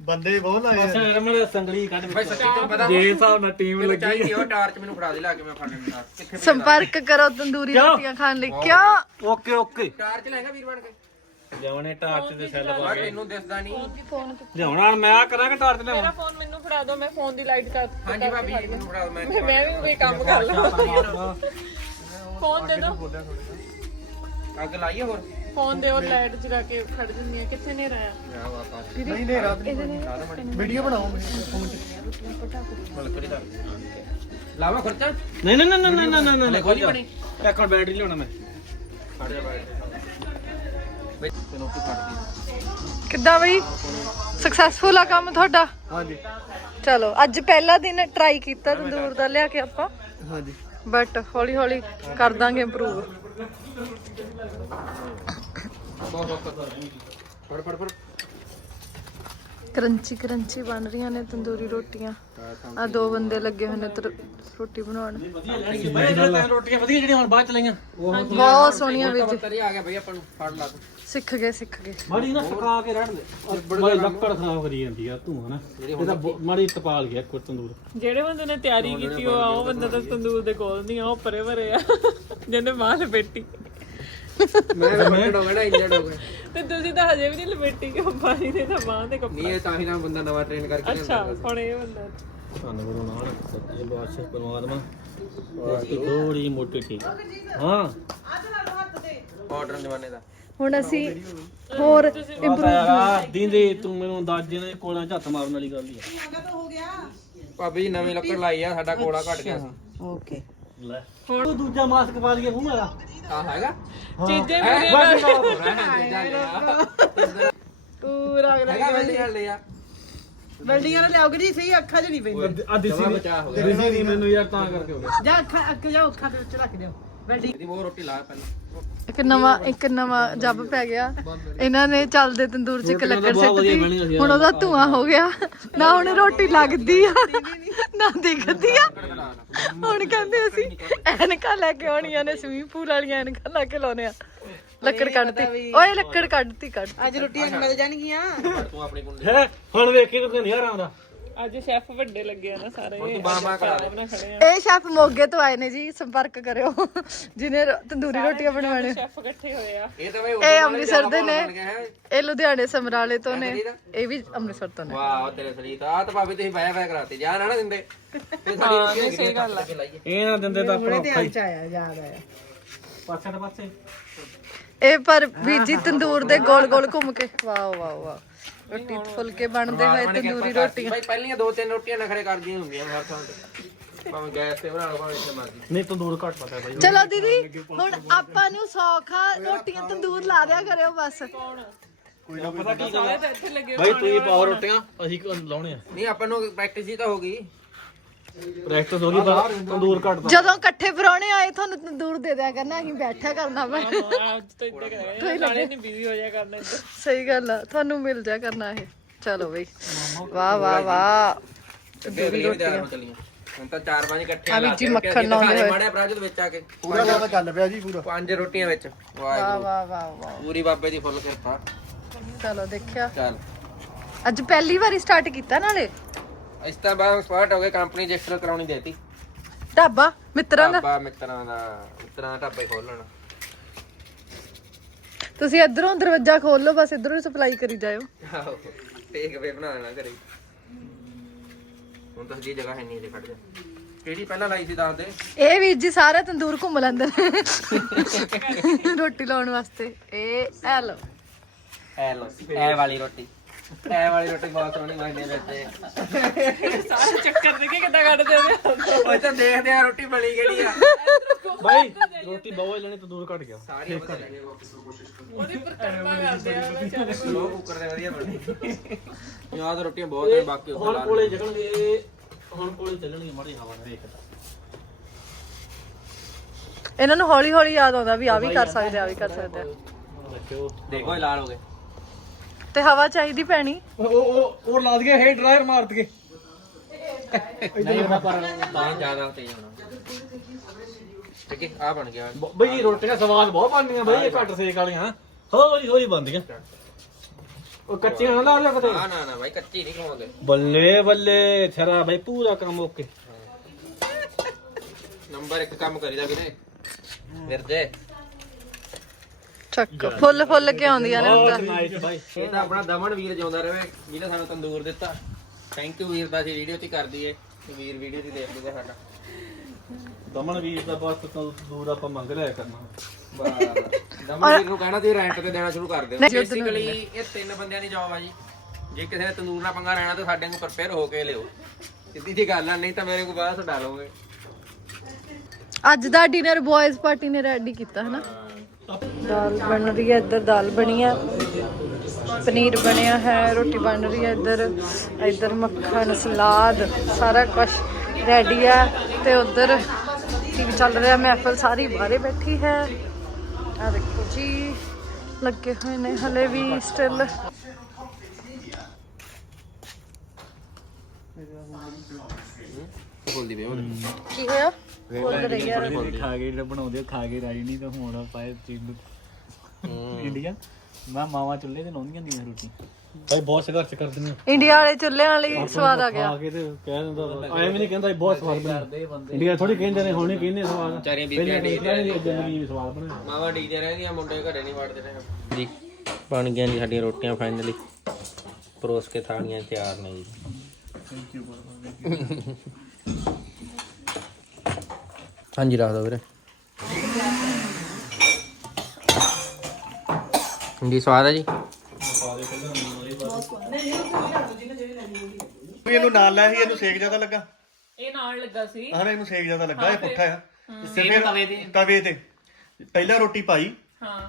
ਬੰਦੇ ਬਹੁਤ ਆਏ ਬਸ ਰਮਣ ਸੰਗਲੀ ਕੱਢ ਵੀ ਸੱਚੀ ਤੋਂ ਪਤਾ ਜੇ ਹਿਸਾਬ ਨਾਲ ਟੀਮ ਲੱਗੀ ਉਹ ਟਾਰਚ ਮੈਨੂੰ ਫੜਾ ਦੇ ਲਾ ਕੇ ਮੈਂ ਫੜ ਲੈਣਾ ਸੰਪਰਕ ਕਰੋ ਤੰਦੂਰੀ ਰੋਟੀਆਂ ਖਾਣ ਲਈ ਕਿਉਂ ਓਕੇ ਓਕੇ ਟਾਰਚ ਲੈ ਗਿਆ ਵੀਰ ਬਣ ਕੇ ਜਵਣੇ ਟਾਰਚ ਦੇ ਸੈੱਲ ਬਾਰੇ ਇਹਨੂੰ ਦਿਸਦਾ ਨਹੀਂ ਫੋਨ ਜਵਣਾ ਮੈਂ ਆ ਕਰਾਂਗਾ ਟਾਰਚ ਲੈ ਮੇਰਾ ਫੋਨ ਮੈਨੂੰ ਫੜਾ ਦਿਓ ਮੈਂ ਫੋਨ ਦੀ ਲਾਈਟ ਕਰ ਹਾਂਜੀ ਭਾਬੀ ਮੈਨੂੰ ਫੜਾ ਦਿਓ ਮੈਂ ਮੈਂ ਵੀ ਕੋਈ ਕੰਮ ਕਰ ਲਾਂ ਫੋਨ ਦੇ ਦੋ ਅੱਗ ਲਾਈਏ ਹੋਰ ਫੋਨ ਦੇ ਉਹ ਲਾਈਟ ਜਗਾ ਕੇ ਖੜ ਜੰਨੀ ਆ ਕਿੱਥੇ ਨੇ ਰਾਇਆ ਨਹੀਂ ਨੇ ਰਾਤ ਨੂੰ ਵੀਡੀਓ ਬਣਾਉਂਗੇ ਫੋਨ ਚ ਲਾਵਾ ਖਰਚਾ ਨਹੀਂ ਨਹੀਂ ਨਹੀਂ ਨਹੀਂ ਨਹੀਂ ਨਹੀਂ ਨਹੀਂ ਕੋਈ ਨਹੀਂ ਨਹੀਂ ਨਹੀਂ ਨਹੀਂ ਨਹੀਂ ਨਹੀਂ ਨਹੀਂ ਨਹੀਂ ਨਹੀਂ ਕਿੱਦਾਂ ਬਈ ਸਕਸੈਸਫੁਲ ਆ ਕੰਮ ਤੁਹਾਡਾ ਹਾਂਜੀ ਚਲੋ ਅੱਜ ਪਹਿਲਾ ਦਿਨ ਟਰਾਈ ਕੀਤਾ ਤੰਦੂਰ ਦਾ ਲਿਆ ਕੇ ਆਪਾਂ ਹਾਂਜੀ ਬਟ ਹੌਲੀ ਹੌਲੀ ਕਰ ਦਾਂਗੇ ਇੰਪਰੂਵ ਬਹੁਤ ਬਹੁਤ ਧੰਨਵਾਦ ਜੀ ਫੜ ਫੜ ਫੜ ਕਰੰਚੀ ਕਰੰਚੀ ਬਣ ਰਹੀਆਂ ਨੇ ਤੰਦੂਰੀ ਰੋਟੀਆਂ ਆ ਦੋ ਬੰਦੇ ਲੱਗੇ ਹੋਣੇ ਤੇ ਰੋਟੀ ਬਣਾਉਣ ਵਧੀਆ ਲੱਗਦੀਆਂ ਰੋਟੀਆਂ ਵਧੀਆ ਜਿਹੜੀਆਂ ਹੁਣ ਬਾਅਦ ਚ ਲਈਆਂ ਬਹੁਤ ਸੋਹਣੀਆਂ ਵਿੱਚ ਕਰੀ ਆ ਗਿਆ ਭਾਈ ਆਪਾਂ ਨੂੰ ਫੜ ਲਾ ਸਿੱਖ ਗਏ ਸਿੱਖ ਗਏ ਮੜੀ ਨਾ ਸੁਕਾ ਕੇ ਰਹਿਣ ਦੇ ਬੜੀ ਲੱਕੜ ਖਾਬ ਕਰੀ ਜਾਂਦੀ ਆ ਧੂਆ ਇਹਦਾ ਮੜੀ ਤਪਾਲ ਗਿਆ ਕੋ ਤੰਦੂਰ ਜਿਹੜੇ ਬੰਦੇ ਨੇ ਤਿਆਰੀ ਕੀਤੀ ਉਹ ਆ ਉਹ ਬੰਦੇ ਤਾਂ ਤੰਦੂਰ ਦੇ ਕੋਲ ਨਹੀਂ ਆ ਉਹ ਪਰੇ ਭਰੇ ਆ ਜਿਹਨੇ ਮਾਲ ਬੇਟੀ ਮੈਂ ਮੈਂ ਡੋਗਣਾ ਇੰਜਾ ਡੋਗਣਾ ਤੇ ਤੁਸੀਂ ਤਾਂ ਹਜੇ ਵੀ ਨਹੀਂ ਲਪੇਟੀ ਕਿ ਬਾਈ ਦੇ ਤਾਂ ਬਾਹ ਦੇ ਕੱਪੜੇ ਨਹੀਂ ਇਹ ਤਾਂ ਹੀ ਨਾ ਬੰਦਾ ਨਵਾਂ ਟ੍ਰੇਨ ਕਰਕੇ ਲਿਆਉਂਦਾ ਅੱਛਾ ਹੁਣ ਇਹ ਬੰਦਾ ਸਾਨੂੰ ਗੁਰੂ ਨਾਨਕ ਸੱਚੇ ਬਾਦਸ਼ਾਹ ਪਰਮਾਤਮਾ ਆਹ ਥੋੜੀ ਮੋਟੀ ਠੀਕ ਹਾਂ ਦੇ ਆਰਡਰ ਜਮਾਨੇ ਦਾ ਹੁਣ ਅਸੀਂ ਹੋਰ ਇੰਪਰੂਵ ਦਿੰਦੇ ਤੂੰ ਮੈਨੂੰ ਦੱਸ ਦੇ ਨਾ ਕੋਲਾ ਝੱਤ ਮਾਰਨ ਵਾਲੀ ਗੱਲ ਹੀ ਆ ਭਾਬੀ ਨਵੀਂ ਲੱਕੜ ਲਾਈ ਆ ਸਾਡਾ ਕੋਲਾ ਘਟ ਗਿਆ ਓਕੇ ਲੈ ਹੁਣ ਦੂਜਾ ਮਾਸਕ ਪਾ ਲਈਏ ਮੂੰਹ ਵਾਲਾ ਹੈਗਾ ਚੀਜ਼ੇ ਵੀ ਨਹੀਂ ਬਸ ਨਾ ਪੂਰਾ ਅਗਲਾ ਵੈਲਡਿੰਗ ਲੈ ਆ ਵੈਲਡਿੰਗ ਜੀ ਸਹੀ ਅੱਖਾਂ 'ਚ ਨਹੀਂ ਪੈਂਦੇ ਆ ਮੈਨੂੰ ਯਾਰ ਤਾਂ ਕਰਕੇ ਹੋ ਗਿਆ ਜਾ ਅੱਖ ਜਾ ਅੱਖਾਂ ਦੇ ਵਿੱਚ ਰੱਖ ਦਿਓ ਵੈਲਡਿੰਗ ਦੀ ਉਹ ਰੋਟੀ ਲਾ ਪਹਿਲਾਂ ਇੱਕ ਨਵਾਂ ਇੱਕ ਨਵਾਂ ਜੱਬ ਪੈ ਗਿਆ ਇਹਨਾਂ ਨੇ ਚੱਲਦੇ ਤੰਦੂਰ 'ਚ ਇੱਕ ਲੱਕੜ ਸੱਟੀ ਹੁਣ ਉਹਦਾ ਧੂਆ ਹੋ ਗਿਆ ਨਾ ਹੁਣ ਰੋਟੀ ਲੱਗਦੀ ਆ ਨਾ ਦਿਖਦੀ ਆ ਹੁਣ ਕਹਿੰਦੇ ਅਸੀਂ ਐਨਕਾ ਲੈ ਕੇ ਆਉਣੀਆਂ ਨੇ ਸਵੀਮਿੰਗ ਪੂਲ ਵਾਲੀਆਂ ਐਨਕਾ ਲੈ ਕੇ ਲਾਉਣੇ ਆ ਲੱਕੜ ਕੱਢਤੀ ਓਏ ਲੱਕੜ ਕੱਢਤੀ ਕੱਢ ਅੱਜ ਰੋਟੀਆਂ ਮਿਲ ਜਾਣਗੀਆਂ ਤੂੰ ਆਪਣੇ ਮੁੰਡੇ ਹੈ ਹੁਣ ਵੇਖੀ ਕਿ ਕਹਿੰਦੀ ਆਰਾਮ ਦਾ ਅੱਜ ਸ਼ੈਫ ਵੱਡੇ ਲੱਗੇ ਆ ਨਾ ਸਾਰੇ ਇਹ ਸ਼ੈਫ ਮੋਗੇ ਤੋਂ ਆਏ ਨੇ ਜੀ ਸੰਪਰਕ ਕਰਿਓ ਜਿਨੇ ਤੰਦੂਰੀ ਰੋਟੀਆਂ ਬਣਵਾਣੇ ਸ਼ੈਫ ਇਕੱਠੇ ਹੋਏ ਆ ਇਹ ਤਾਂ ਵੇ ਇਹ ਅੰਮ੍ਰਿਤਸਰ ਦੇ ਨੇ ਇਹ ਲੁਧਿਆਣੇ ਸਮਰਾਲੇ ਤੋਂ ਨੇ ਇਹ ਵੀ ਅੰਮ੍ਰਿਤਸਰ ਤੋਂ ਨੇ ਵਾਓ ਤੇਰੇ ਸਲੀਤ ਆ ਤਾਂ ਭਾਬੀ ਤੁਸੀਂ ਬਾਇਆ ਬਾਇਆ ਕਰਾਤੇ ਜਾ ਨਾ ਨਾ ਦਿੰਦੇ ਹਾਂ ਨਹੀਂ ਸਹੀ ਗੱਲ ਆ ਇਹ ਨਾ ਦਿੰਦੇ ਤਾਂ ਆਪਣਾ ਧਿਆਨ ਚ ਆਇਆ ਯਾਦ ਆਇਆ ਪਾਸੇ ਤੇ ਪਾਸੇ ਇਹ ਪਰ ਵੀ ਜੀ ਤੰਦੂਰ ਦੇ ਗੋਲ ਗੋਲ ਘੁੰਮ ਕੇ ਵਾਓ ਵਾਓ ਵਾਓ ਰੋਟੀ ਫੁਲਕੇ ਬਣਦੇ ਹੋਏ ਤੰਦੂਰੀ ਰੋਟੀ ਭਾਈ ਪਹਿਲੀਆਂ ਦੋ ਤਿੰਨ ਰੋਟੀਆਂ ਨਖਰੇ ਕਰਦੀਆਂ ਹੁੰਦੀਆਂ ਹਰ ਥਾਂ ਭਾਵੇਂ ਗੈਸ ਤੇ ਬਣਾ ਲਓ ਭਾਵੇਂ ਕਿੰਨਾ ਮਰਜ਼ੀ ਨਹੀਂ ਤੰਦੂਰ ਘੱਟ ਪਤਾ ਭਾਈ ਚਲੋ ਦੀਦੀ ਹੁਣ ਆਪਾਂ ਨੂੰ ਸੌਖਾ ਰੋਟੀਆਂ ਤੰਦੂਰ ਲਾ ਦਿਆ ਕਰਿਓ ਬਸ ਕੋਈ ਨਾ ਪਤਾ ਕੀ ਸਾਰੇ ਇੱਥੇ ਲੱਗੇ ਭਾਈ ਤੂੰ ਹੀ ਪਾਵਰ ਰੋਟੀਆਂ ਅਸੀਂ ਲਾਉਣੇ ਆ ਨਹੀਂ ਆਪਾਂ ਨੂੰ ਪ੍ਰੈਕਟਿਸ ਹੀ ਤਾਂ ਹੋ ਗਈ ਪ੍ਰੈਕਟਿਸ ਹੋ ਗਈ ਪਰ ਘਟਦਾ ਜਦੋਂ ਇਕੱਠੇ ਪਰੌਣੇ ਆਏ ਤੁਹਾਨੂੰ ਦੂਰ ਦੇ ਦਿਆ ਕਰਨਾ ਅਸੀਂ ਬੈਠਿਆ ਕਰਨਾ ਮੈਂ ਤੂੰ ਇੱਦਾਂ ਕਰੇ ਨਹੀਂ ਬੀਵੀ ਹੋ ਜਾਇਆ ਕਰਨਾ ਸਹੀ ਗੱਲ ਆ ਤੁਹਾਨੂੰ ਮਿਲ ਜਾ ਕਰਨਾ ਇਹ ਚਲੋ ਬਈ ਵਾਹ ਵਾਹ ਵਾਹ ਬੇਰੀ ਹੋ ਜਾ ਹੁਣ ਤਾਂ ਚਾਰ ਪੰਜ ਇਕੱਠੇ ਆ ਵੀ ਜੀ ਮੱਖਣ ਲਾਉਂਦੇ ਹੋਏ ਮਾੜੇ ਪਰਾਜ ਵਿੱਚ ਆ ਕੇ ਪੂਰਾ ਚੱਲ ਪਿਆ ਜੀ ਪੂਰਾ ਪੰਜ ਰੋਟੀਆਂ ਵਿੱਚ ਵਾਹ ਵਾਹ ਵਾਹ ਪੂਰੀ ਬਾਬੇ ਦੀ ਫੁੱਲ ਕਿਰਪਾ ਚਲੋ ਦੇਖਿਆ ਚਲ ਅੱਜ ਪਹਿਲੀ ਵਾਰੀ ਸਟਾਰਟ ਕੀਤਾ ਨਾਲੇ ਇਸ ਤਾਂ ਬਾਅਦ ਸਪਾਟ ਹੋ ਗਏ ਕੰਪਨੀ ਰਜਿਸਟਰ ਕਰਾਉਣੀ ਦੇਤੀ ਢਾਬਾ ਮਿੱਤਰਾਂ ਦਾ ਢਾਬਾ ਮਿੱਤਰਾਂ ਦਾ ਮਿੱਤਰਾਂ ਦਾ ਢਾਬਾ ਖੋਲਣਾ ਤੁਸੀਂ ਇਧਰੋਂ ਦਰਵਾਜ਼ਾ ਖੋਲ ਲਓ ਬਸ ਇਧਰੋਂ ਸਪਲਾਈ ਕਰੀ ਜਾਇਓ ਟੇਕ ਵੇ ਬਣਾ ਲੈਣਾ ਘਰੇ ਹੁਣ ਤਾਂ ਜੀ ਜਗ੍ਹਾ ਹੈ ਨਹੀਂ ਇਹਦੇ ਖੜ ਜਾ ਕਿਹੜੀ ਪਹਿਲਾਂ ਲਾਈ ਸੀ ਦੱਸ ਦੇ ਇਹ ਵੀਰ ਜੀ ਸਾਰਾ ਤੰਦੂਰ ਘੁੰਮ ਲੈਂਦੇ ਰੋਟੀ ਲਾਉਣ ਵਾਸਤੇ ਇਹ ਐ ਲਓ ਐ ਲਓ ਐ ਵਾਲੀ ਰੋਟੀ ਐ ਵਾਲੀ ਰੋਟੀ ਬਾਤ ਨਹੀਂ ਮੰਨਦੇ ਰਹਿੰਦੇ ਸਾਰੇ ਚੱਕਰ ਦੇ ਕੇ ਕਿੱਦਾਂ ਕੱਢਦੇ ਨੇ ਉਹ ਤਾਂ ਦੇਖਦੇ ਆ ਰੋਟੀ ਬਣੀ ਕਿਹੜੀ ਆ ਬਾਈ ਰੋਟੀ ਬਹੁਤ ਲੈਣੀ ਤਾਂ ਦੂਰ ਘਟ ਗਿਆ ਸਾਰੇ ਬਚਾ ਲੈਣੇ ਵਾਪਸ ਕੋਸ਼ਿਸ਼ ਕਰੋ ਉਹਦੇ ਪਰ ਕੱਪਾ ਕਰਦੇ ਆ ਚਲੋ ਕੁੱਕਰ ਦੇ ਵਧੀਆ ਬਣੀ ਯਾਦ ਰੋਟੀਆਂ ਬਹੁਤ ਨੇ ਬਾਕੀ ਹੁਣ ਕੋਲੇ ਚੱਲਣਗੇ ਹੁਣ ਕੋਲੇ ਚੱਲਣਗੇ ਮਾੜੀ ਹਵਾ ਨੇ ਦੇਖ ਇਹਨਾਂ ਨੂੰ ਹੌਲੀ ਹੌਲੀ ਯਾਦ ਆਉਂਦਾ ਵੀ ਆ ਵੀ ਕਰ ਸਕਦੇ ਆ ਵੀ ਕਰ ਸਕਦੇ ਆ ਦੇਖੋ ਲਾਲ ਹੋ ਗਏ ਤੇ ਹਵਾ ਚਾਹੀਦੀ ਪੈਣੀ ਉਹ ਉਹ ਉਹ ਲਾ ਦਈਏ ਹੇ ਡਰਾਇਰ ਮਾਰ ਦਈਏ ਨਹੀਂ ਪਰ ਤਾਂ ਜ਼ਿਆਦਾ ਤੇ ਹੋਣਾ ਠੀਕ ਆ ਬਣ ਗਿਆ ਬਈ ਰੋਟੀਆਂ ਸਵਾਦ ਬਹੁਤ ਬਣਦੀਆਂ ਬਈ ਇਹ ਘੱਟ ਸੇਕ ਵਾਲੀਆਂ ਹੌਲੀ ਹੌਲੀ ਬਣਦੀਆਂ ਉਹ ਕੱਚੀਆਂ ਨਾ ਲਾ ਲਿਆ ਕਿਤੇ ਨਾ ਨਾ ਨਾ ਬਾਈ ਕੱਚੀ ਨਹੀਂ ਖਵਾਉਂਦੇ ਬੱਲੇ ਬੱਲੇ ਥਰਾ ਬਾਈ ਪੂਰਾ ਕੰਮ ਓਕੇ ਨੰਬਰ 1 ਕੰਮ ਕਰੀਦਾ ਵੀਰੇ ਵਿਰਦੇ ਚੱਕ ਫੁੱਲ ਫੁੱਲ ਕੇ ਆਉਂਦੀਆਂ ਨੇ ਹੁੰਦਾ ਇਹ ਤਾਂ ਆਪਣਾ ਦਮਨ ਵੀਰ ਜਿਉਂਦਾ ਰਹੇ ਜਿਹਨੇ ਸਾਨੂੰ ਤੰਦੂਰ ਦਿੱਤਾ ਥੈਂਕ ਯੂ ਵੀਰ ਦਾ ਜੀ ਵੀਡੀਓ ਤੇ ਕਰਦੀ ਏ ਵੀਰ ਵੀਡੀਓ ਤੇ ਦੇਖ ਲਿਓ ਸਾਡਾ ਦਮਨ ਵੀਰ ਦਾ ਬਸ ਦੂਰ ਆਪਾਂ ਮੰਗ ਲਿਆ ਕਰਨਾ ਦਮਨ ਵੀਰ ਨੂੰ ਕਹਿਣਾ ਤੇ ਰੈਂਟ ਤੇ ਦੇਣਾ ਸ਼ੁਰੂ ਕਰ ਦੇ ਬੇਸਿਕਲੀ ਇਹ ਤਿੰਨ ਬੰਦਿਆਂ ਦੀ ਜੌਬ ਆ ਜੀ ਜੇ ਕਿਸੇ ਨੇ ਤੰਦੂਰ ਨਾਲ ਪੰਗਾ ਲੈਣਾ ਤਾਂ ਸਾਡੇ ਨੂੰ ਪ੍ਰਪੇਅਰ ਹੋ ਕੇ ਲਿਓ ਸਿੱਧੀ ਜੀ ਗੱਲ ਆ ਨਹੀਂ ਤਾਂ ਮੇਰੇ ਕੋਲ ਬਾਅਦ ਡਾਲੋਗੇ ਅੱਜ ਦਾ ਡਿਨਰ ਬॉयਜ਼ ਪਾਰਟੀ ਨੇ ਰੈਡੀ ਕੀਤਾ ਹੈ ਨਾ ਦਾਲ ਬਣ ਰਹੀ ਹੈ ਇੱਧਰ ਦਾਲ ਬਣੀ ਆ ਪਨੀਰ ਬਣਿਆ ਹੈ ਰੋਟੀ ਬਣ ਰਹੀ ਹੈ ਇੱਧਰ ਇੱਧਰ ਮੱਖਣ ਸਲਾਦ ਸਾਰਾ ਕੁਝ ਰੈਡੀ ਆ ਤੇ ਉੱਧਰ ਕੀ ਚੱਲ ਰਿਹਾ ਮਹਿਫਲ ਸਾਰੀ ਬਾਰੇ ਬੈਠੀ ਹੈ ਆ ਦੇਖੋ ਜੀ ਲੱਗੇ ਹੋਏ ਨੇ ਹਲੇ ਵੀ ਸਟਿਲ ਕੀ ਹੋਇਆ ਖਾ ਕੇ ਜਿਹੜਾ ਬਣਾਉਂਦੇ ਖਾ ਕੇ ਰਾਈ ਤਾਂ ਹੁਣ ਪਾਏ ਚਿੰਨ ਇੰਡੀਆ ਮੈਂ ਮਾਵਾ ਚੁੱਲ੍ਹੇ ਤੇ ਲਾਉਂਦੀਆਂ ਨਹੀਂ ਰੋਟੀ ਭਾਈ ਬਹੁਤ ਸਵਾਦ ਕਰ ਦਿੰਦੇ ਆ ਇੰਡੀਆ ਵਾਲੇ ਚੁੱਲ੍ਹੇ ਵਾਲੀ ਸਵਾਦ ਆ ਗਿਆ ਆ ਕੇ ਤੇ ਕਹਿ ਦਿੰਦਾ ਐਵੇਂ ਨਹੀਂ ਕਹਿੰਦਾ ਬਹੁਤ ਸਵਾਦ ਬਣਦੇ ਥੋੜੀ ਕਹਿੰਦੇ ਨੇ ਹੁਣੇ ਕਹਿੰਦੇ ਸਵਾਦ ਚਾਰੀਆਂ ਬੀਬੀਆਂ ਡੀਜੇ ਨੇ ਸਵਾਦ ਬਣਾਇਆ ਮਾਵਾ ਡੀਜੇ ਰਹਿੰਦੀਆਂ ਮੁੰਡੇ ਘੜੇ ਨਹੀਂ ਵਾੜਦੇ ਨੇ ਬਣ ਗਿਆ ਜੀ ਸਾਡੀਆਂ ਰੋਟੀਆਂ ਫਾਈਨਲੀ ਪਰੋਸ ਕੇ ਥਾਲੀਆਂ ਤਿਆਰ ਨੇ ਜੀ ਥੈਂਕ ਯੂ ਬਹੁਤ ਬਹੁਤ ਹਾਂਜੀ ਰੱਖ ਦੋ ਵੀਰੇ ਹਿੰਦੀ ਸਵਾਦ ਹੈ ਜੀ ਇਹਨੂੰ ਨਾਲ ਲੈ ਸੀ ਇਹਨੂੰ ਸੇਕ ਜਿਆਦਾ ਲੱਗਾ ਇਹ ਨਾਲ ਲੱਗਾ ਸੀ ਹਾਂ ਇਹਨੂੰ ਸੇਕ ਜਿਆਦਾ ਲੱਗਾ ਇਹ ਪੁੱਠਾ ਆ ਤਵੇ ਤੇ ਤਵੇ ਤੇ ਪਹਿਲਾਂ ਰੋਟੀ ਪਾਈ ਹਾਂ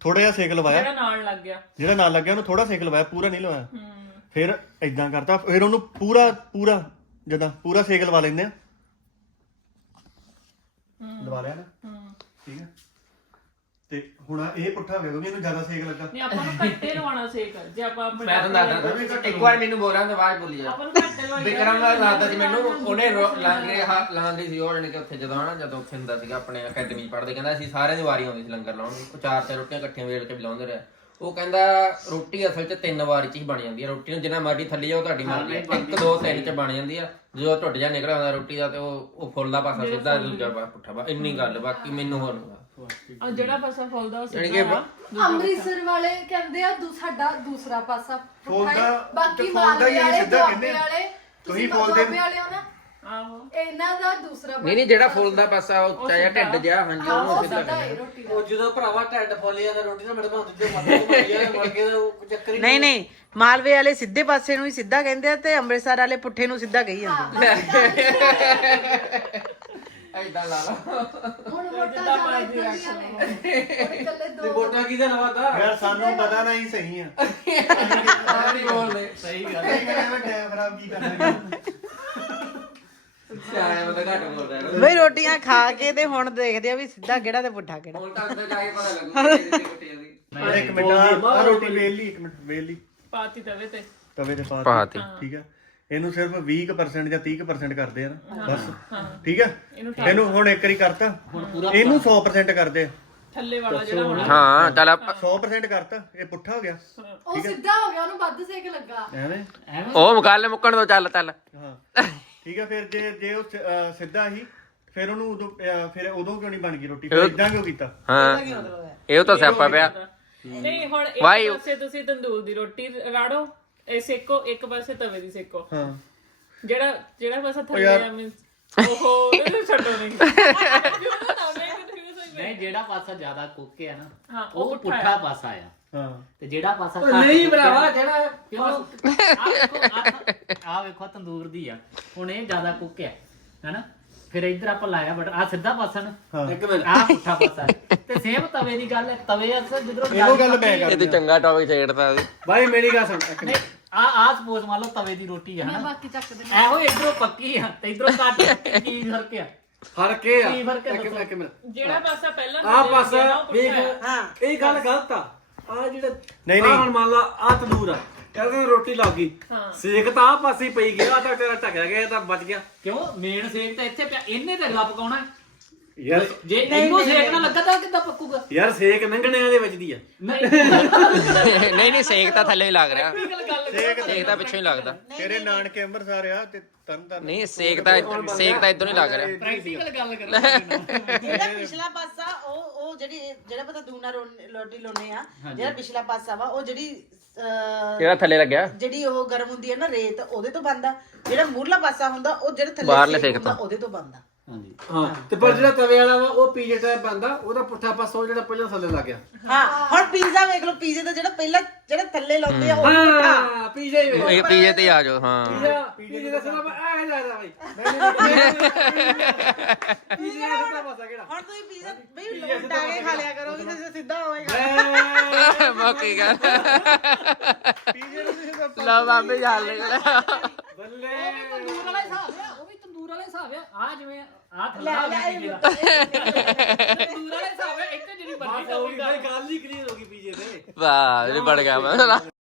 ਥੋੜਾ ਜਿਹਾ ਸੇਕ ਲਵਾਇਆ ਜਿਹੜਾ ਨਾਲ ਲੱਗ ਗਿਆ ਜਿਹੜਾ ਨਾਲ ਲੱਗ ਗਿਆ ਉਹਨੂੰ ਥੋੜਾ ਸੇਕ ਲਵਾਇਆ ਪੂਰਾ ਨਹੀਂ ਲਵਾਇਆ ਹੂੰ ਫਿਰ ਇਦਾਂ ਕਰਤਾ ਫਿਰ ਉਹਨੂੰ ਪੂਰਾ ਪੂਰਾ ਜਦਾਂ ਪੂਰਾ ਸੇਕ ਲਵਾ ਲੈਂਦੇ ਆ ਦਬਾ ਲਿਆ ਨਾ ਠੀਕ ਹੈ ਤੇ ਹੁਣ ਇਹ ਪੁੱਠਾ ਵੇਖੋ ਇਹਨੂੰ ਜ਼ਿਆਦਾ ਸੇਕ ਲੱਗਾ ਨਹੀਂ ਆਪਾਂ ਨੂੰ ਘੱਟੇ ਲਵਾਣਾ ਸੇਕ ਜੇ ਆਪਾਂ ਮੈਂ ਤਾਂ ਦੱਸਦਾ ਇੱਕ ਵਾਰ ਮੈਨੂੰ ਬੋਲਾਂ ਤਾਂ ਆਵਾਜ਼ ਬੋਲੀ ਜਾ ਆਪਾਂ ਨੂੰ ਘੱਟੇ ਲਵਾਣਾ ਬਿਕਰਮ ਦਾ ਲੱਗਦਾ ਜੀ ਮੈਨੂੰ ਉਹਨੇ ਲੰਗਰੇ ਰਿਹਾ ਲੰਘ ਰਹੀ ਸੀ ਉਹ ਜਣ ਕੇ ਉੱਥੇ ਜਦੋਂ ਹਨਾ ਜਦੋਂ ਉੱਥੇ ਹੁੰਦਾ ਸੀਗਾ ਆਪਣੇ ਅਕੈਡਮੀ ਪੜਦੇ ਕਹਿੰਦਾ ਸੀ ਸਾਰਿਆਂ ਦੀ ਵਾਰੀ ਆਉਂਦੀ ਸੀ ਲੰਗਰ ਲਾਉਣ ਦੀ ਚਾਰ ਚਾਰ ਰੋਟੀਆਂ ਇਕੱਠੀਆਂ ਵੇਲ ਕੇ ਬਿਲਾਉਂਦੇ ਰਹੇ ਉਹ ਕਹਿੰਦਾ ਰੋਟੀ ਅਸਲ ਚ ਤਿੰਨ ਵਾਰ ਚ ਹੀ ਬਣ ਜਾਂਦੀ ਹੈ ਰੋਟੀ ਨੂੰ ਜਿੰਨਾ ਮਰਜ਼ੀ ਥੱਲੇ ਉਹ ਤੁਹਾਡੀ ਮਰਜ਼ੀ ਇੱਕ ਦੋ ਤਿੰਨ ਚ ਬਣ ਜਾਂਦੀ ਆ ਜਦੋਂ ਟੁੱਟ ਜਾ ਨਿਕਲ ਆਉਂਦਾ ਰੋਟੀ ਦਾ ਤੇ ਉਹ ਉਹ ਫੁੱਲਦਾ ਪਾਸਾ ਸਿੱਧਾ ਦੂਜਾ ਪਾਸਾ ਪੁੱਠਾ ਬਾ ਇੰਨੀ ਗੱਲ ਬਾਕੀ ਮੈਨੂੰ ਹੋਰ ਆ ਜਿਹੜਾ ਪਾਸਾ ਫੁੱਲਦਾ ਉਹ ਸਿੱਧਾ ਅੰਮ੍ਰਿਤਸਰ ਵਾਲੇ ਕਹਿੰਦੇ ਆ ਦੂ ਸਾਡਾ ਦੂਸਰਾ ਪਾਸਾ ਫੁੱਲਦਾ ਬਾਕੀ ਮਾਲ ਵਾਲੇ ਸਿੱਧਾ ਕਹਿੰਦੇ ਤੁਸੀਂ ਫੁੱਲਦੇ ਵਾਲਿਆਂ ਨਾ ਆਹੋ ਇਹਨਾਂ ਦਾ ਦੂਸਰਾ ਪਾਸਾ ਨਹੀਂ ਨਹੀਂ ਜਿਹੜਾ ਫੁੱਲ ਦਾ ਪਾਸਾ ਉਹ ਚਾਇਆ ਜਾਂ ਟੰਡ ਹਾਂਜੀ ਉਹ ਸਿੱਧਾ ਕਰਦਾ ਉਹ ਜਦੋਂ ਭਰਾਵਾ ਟੰਡ ਫੋਲੀਆ ਦਾ ਰੋਟੀ ਦਾ ਮੇਰੇ ਭਾਂ ਦੂਜੇ ਮੱਥੇ ਤੇ ਮੱਗੇ ਦਾ ਉਹ ਚੱਕਰ ਹੀ ਨਹੀਂ ਨਹੀਂ ਮਾਲਵੇ ਵਾਲੇ ਸਿੱਧੇ ਪਾਸੇ ਨੂੰ ਹੀ ਸਿੱਧਾ ਕਹਿੰਦੇ ਆ ਤੇ ਅੰਮ੍ਰਿਤਸਰ ਵਾਲੇ ਪੁੱਠੇ ਨੂੰ ਸਿੱਧਾ ਕਹੀ ਜਾਂਦੇ ਐਦਾਂ ਲਾ ਲਾ ਹੁਣ ਵੋਟਾਂ ਦਾ ਪਾਣੀ ਦੀ ਰੈਕਸ਼ਨ ਹੋਣੀ ਵੋਟਾਂ ਕੀ ਦਾ ਨਵਾਦਾ ਫਿਰ ਸਾਨੂੰ ਪਤਾ ਨਹੀਂ ਸਹੀ ਆ ਸਹੀ ਗੱਲ ਹੈ ਕੈਮਰਾ ਟੈਬ ਰਾਮ ਕੀ ਕਰ ਰਿਹਾ ਸਿਆਣੇ ਬੰਦੇ ਘੱਟ ਬੋਲਦੇ ਬਈ ਰੋਟੀਆਂ ਖਾ ਕੇ ਤੇ ਹੁਣ ਦੇਖਦੇ ਆ ਵੀ ਸਿੱਧਾ ਕਿਹੜਾ ਤੇ ਪੁੱਠਾ ਕਿਹੜਾ ਹੁਣ ਤੱਕ ਜਾ ਕੇ ਪਤਾ ਲੱਗੂ ਇੱਕ ਮਿੰਟ ਆ ਰੋਟੀ ਵੇਲੀ ਇੱਕ ਮਿੰਟ ਵੇਲੀ ਪਾਤੀ ਤਵੇ ਤੇ ਤਵੇ ਤੇ ਪਾਤੀ ਠੀਕ ਆ ਇਹਨੂੰ ਸਿਰਫ 20% ਜਾਂ 30% ਕਰਦੇ ਆ ਨਾ ਬਸ ਠੀਕ ਆ ਇਹਨੂੰ ਹੁਣ ਇੱਕ ਵਾਰੀ ਕਰਤਾ ਇਹਨੂੰ 100% ਕਰਦੇ ਆ ਥੱਲੇ ਵਾਲਾ ਜਿਹੜਾ ਹੋਣਾ ਹਾਂ ਚਲ ਆਪਾਂ 100% ਕਰਤਾ ਇਹ ਪੁੱਠਾ ਹੋ ਗਿਆ ਉਹ ਸਿੱਧਾ ਹੋ ਗਿਆ ਉਹਨੂੰ ਵੱਧ ਸੇਕ ਲੱਗਾ ਐਵੇਂ ਉਹ ਮੁਕਾਲੇ ਮੁੱਕਣ ਤੋਂ ਚੱਲ ਤਲ ਹਾਂ ਠੀਕ ਹੈ ਫਿਰ ਜੇ ਜੇ ਉਹ ਸਿੱਧਾ ਹੀ ਫਿਰ ਉਹਨੂੰ ਉਦੋਂ ਫਿਰ ਉਦੋਂ ਕਿਉਂ ਨਹੀਂ ਬਣ ਗਈ ਰੋਟੀ ਫਿਰ ਇਦਾਂ ਕਿਉਂ ਕੀਤਾ ਹਾਂ ਇਹ ਤਾਂ ਸਿਆਪਾ ਪਿਆ ਨਹੀਂ ਹੁਣ ਇੱਕ ਪਾਸੇ ਤੁਸੀਂ ਤੰਦੂਰ ਦੀ ਰੋਟੀ ਰਾੜੋ ਇਹ ਸੇਕੋ ਇੱਕ ਪਾਸੇ ਤਵੇ ਦੀ ਸੇਕੋ ਹਾਂ ਜਿਹੜਾ ਜਿਹੜਾ ਪਾਸਾ ਥੱਲੇ ਆ ਮੀਨਸ ਓਹੋ ਇਹ ਛੱਡੋ ਨਹੀਂ ਨਹੀਂ ਜਿਹੜਾ ਪਾਸਾ ਜ਼ਿਆਦਾ ਕੋਕੇ ਆ ਨਾ ਉਹ ਪੁੱਠਾ ਪਾਸਾ ਆ ਤੇ ਜਿਹੜਾ ਪਾਸਾ ਤਾਂ ਨਹੀਂ ਭਰਾਵਾ ਜਿਹੜਾ ਕਿਉਂ ਆਹ ਵੇਖੋ ਤੰਦੂਰ ਦੀ ਆ ਹੁਣ ਇਹ ਜ਼ਿਆਦਾ ਕੁੱਕ ਹੈ ਹੈਨਾ ਫਿਰ ਇੱਧਰ ਆਪਾਂ ਲਾਇਆ ਬਟ ਆ ਸਿੱਧਾ ਪਾਸਾ ਨਾ ਇੱਕ ਮਿੰਟ ਆ ਪੁੱਠਾ ਪਾਸਾ ਤੇ ਸੇਮ ਤਵੇ ਦੀ ਗੱਲ ਹੈ ਤਵੇ ਅਸਰ ਜਿੱਧਰੋਂ ਗੱਲ ਇਹੋ ਗੱਲ ਬੈ ਕਰ ਇਹਦੇ ਚੰਗਾ ਟੌਪਿਕ ਛੇੜਦਾ ਬਾਈ ਮੇਰੀ ਗੱਲ ਸੁਣ ਆ ਆ ਸਪੋਜ਼ ਮੰਨ ਲਓ ਤਵੇ ਦੀ ਰੋਟੀ ਹੈ ਹੈਨਾ ਬਾਕੀ ਚੱਕ ਦੇ ਐਹੋ ਇੱਧਰੋਂ ਪੱਕੀ ਆ ਤੇ ਇੱਧਰੋਂ ਕੱਟ ਕੀ ਫਰਕ ਆ ਫਰਕੇ ਆ ਇੱਕ ਮਿੰਟ ਜਿਹੜਾ ਪਾਸਾ ਪਹਿਲਾਂ ਆ ਪਾਸਾ ਵੇਖ ਹਾਂ ਇਹ ਗੱਲ ਗਲਤ ਆ ਆ ਜਿਹੜਾ ਨਹੀਂ ਨਹੀਂ ਹੁਣ ਮੰਨ ਲਾ ਆ ਤੰਦੂਰ ਆ ਕਹਿੰਦੇ ਰੋਟੀ ਲੱਗ ਗਈ ਸੇਕ ਤਾਂ ਆ ਪਾਸੇ ਪਈ ਗਿਆ ਆ ਤਾਂ ਤੇਰਾ ਟਕਿਆ ਗਿਆ ਤਾਂ ਬਚ ਗਿਆ ਕਿਉਂ ਮੇਨ ਸੇਕ ਤਾਂ ਇੱਥੇ ਪਿਆ ਇਹਨੇ ਤਾਂ ਲੱਪ ਕਾਉਣਾ ਯਾਰ ਜੇ ਇਹਨੂੰ ਸੇਕ ਨਾ ਲੱਗਾ ਤਾਂ ਕਿੱਦਾਂ ਪੱਕੂਗਾ ਯਾਰ ਸੇਕ ਨੰਗਣਿਆਂ ਦੇ ਵਿੱਚ ਦੀ ਆ ਨਹੀਂ ਨਹੀਂ ਨਹੀਂ ਸੇਕ ਤਾਂ ਥੱਲੇ ਹੀ ਲੱਗ ਰਿਹਾ ਸੇਕ ਸੇਕ ਤਾਂ ਪਿੱਛੇ ਹੀ ਲੱਗਦਾ ਤੇਰੇ ਨਾਨਕੇ ਅੰਮ੍ਰਿਤਸਰ ਆ ਤੇ ਤਰਨ ਤਰਨ ਨਹੀਂ ਸੇਕ ਤਾਂ ਸੇਕ ਤਾਂ ਇਦੋਂ ਨਹੀਂ ਲੱਗ ਰਿਹਾ ਪ੍ਰੈਕਟੀਕਲ ਗੱਲ ਕਰ ਜਿਹੜਾ ਪਿਛਲਾ ਪਾਸਾ ਉਹ ਉਹ ਜਿਹੜੀ ਜਿਹੜਾ ਪਤਾ ਦੂਨਾ ਲੋਟੀ ਲੋਨੇ ਆ ਜਿਹੜਾ ਪਿਛਲਾ ਪਾਸਾ ਵਾ ਉਹ ਜਿਹੜੀ ਜਿਹੜਾ ਥੱਲੇ ਲੱਗਿਆ ਜਿਹੜੀ ਉਹ ਗਰਮ ਹੁੰਦੀ ਹੈ ਨਾ ਰੇਤ ਉਹਦੇ ਤੋਂ ਬੰਦਾ ਜਿਹੜਾ ਮੂਰਲਾ ਪਾਸਾ ਹੁੰਦਾ ਉਹ ਜਿਹੜਾ ਥੱਲੇ ਸੇਕ ਉਹਦੇ ਤੋਂ ਬੰਦਾ ਹਾਂ ਤੇ ਪਰ ਜਿਹੜਾ ਤਵੇ ਵਾਲਾ ਵਾ ਉਹ ਪੀਜ਼ਾ ਟਾਈਪ ਬੰਦਾ ਉਹਦਾ ਪੁੱਠਾ ਪਾਸਾ ਜਿਹੜਾ ਪਹਿਲਾਂ ਥੱਲੇ ਲੱਗਿਆ ਹਾਂ ਹੁਣ ਪੀਜ਼ਾ ਵੇਖ ਲਓ ਪੀਜ਼ੇ ਦਾ ਜਿਹੜਾ ਪਹਿਲਾਂ ਜਿਹੜਾ ਥੱਲੇ ਲਾਉਂਦੇ ਆ ਉਹ ਪੁੱਠਾ ਹਾਂ ਪੀਜ਼ੇ ਹੀ ਵੇਖ ਇਹ ਪੀਜ਼ੇ ਤੇ ਆ ਜਾਓ ਹਾਂ ਪੀਜ਼ੇ ਦਾ ਸਲਾਬ ਐ ਲੈ ਲੈ ਬਾਈ ਪੀਜ਼ੇ ਦਾ ਸਲਾਬ ਆ ਕਿਹੜਾ ਹੁਣ ਤੁਸੀਂ ਪੀਜ਼ਾ ਬਈ ਲੋਟਾ ਕੇ ਖਾ ਲਿਆ ਕਰੋ ਕਿਤੇ ਸਿੱਧਾ ਹੋਏਗਾ ਬਾਕੀ ਕਰ ਪੀਜ਼ੇ ਨੂੰ ਤੁਸੀਂ ਲਵਾਂ ਤੇ ਜਾ ਲੈ ਬੱਲੇ ਉਹ ਤਾਂ ਦੂਰ ਵਾਲਾ ਹੀ ਸਾਹ ਲਿਆ ਦੂਰ ਵਾਲੇ ਹਿਸਾਬ ਆ ਜਿਵੇਂ ਆ ਥੱਲਾ ਆ ਗਿਆ ਦੂਰ ਵਾਲੇ ਹਿਸਾਬ ਆ ਇੱਥੇ ਜਿਹੜੀ ਬੰਦੀ ਗੱਲ ਹੀ ਕਲੀਅਰ ਹੋ ਗਈ ਪੀਜੇ ਤੇ ਵਾਹ ਜਿਹੜੀ ਬੜ ਗਿਆ ਮੈਂ